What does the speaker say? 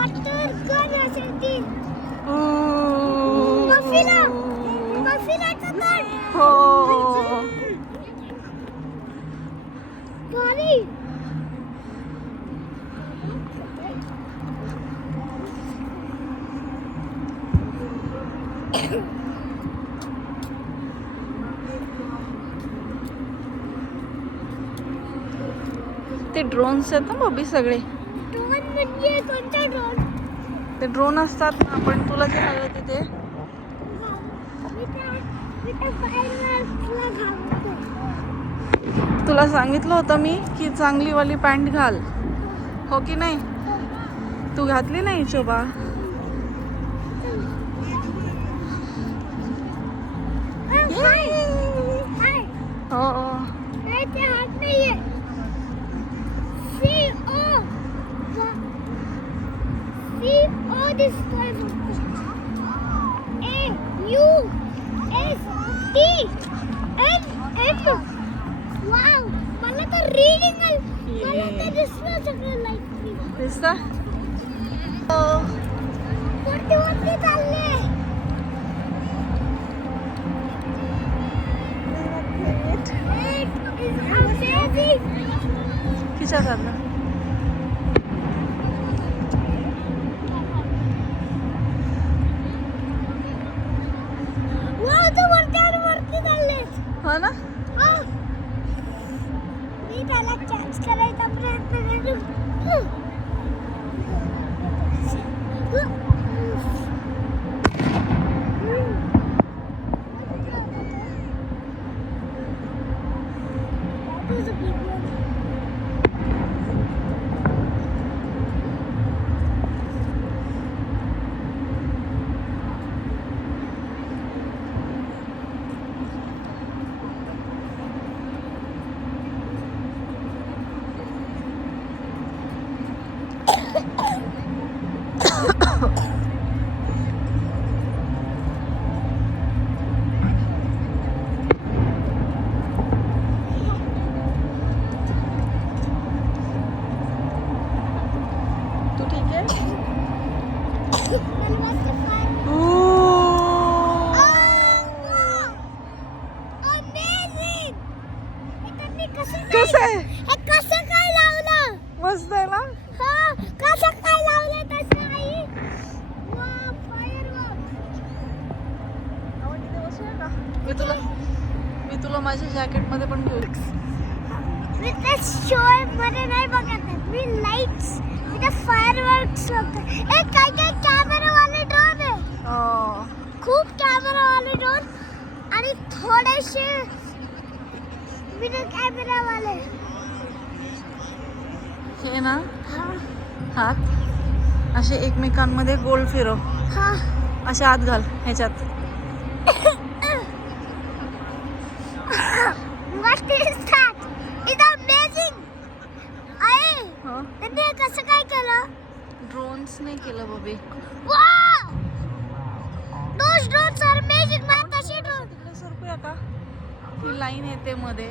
Water gun असेल ती. मफिला मफिलाचं gun. हो भारी. ते ड्रोन्स आहेत ना बबी सगळे. ड्रोन म्हणजे कोणता ड्रोन? ते ड्रोन असतात ना, पण तुला जे हवे तिथे. मी त्या फायरवर्क्सला घालतो. तुला सांगितलं होतं मी की चांगली वाली पॅन्ट घाल, हो की नाही? तू घातली नाही शोभा. हो हो. नाही ते हात नाहीये. CO दिसतोय. AUSTNM. वाव, मला तर रीडिंग मला तर दिसलं सगळं लाईट दिसता. वरती वरती चालले. It is amazing. खिचा झाला. वाव, ते वरती आणि वरती चालले. हो ना. मी त्याला कॅच करायचा प्रयत्न करतो. तू ठीक आहे. कसं आहे? कसं काय लावलं? मस्त आहे ना. हा, कसं काय लावलं तसं आई? Wow, fireworks. मी तुला माझ्या जॅकेट मध्ये पण घेऊ. मी त्या शो मध्ये नाही बघत आहे. मी लाईट्स, मी त्या फायरवर्क्स बघते. एक काय काय कॅमेरा वाले ड्रोन आहे. खूप कॅमेरा वाले ड्रोन आणि थोडेसे बिना कॅमेरा वाले. हे ना, हात असे एकमेकांमध्ये गोल फिरव. हा, असे आत घाल ह्याच्यात. What is that? It's amazing. आई, त्यांनी हे कसं काय केलं? ड्रोन्स नाही केलं बबी. Wow! Those drones are amazing, man. कशी ड्रोन? तिकडे सरकूया का? ही लाईन येते मध्ये.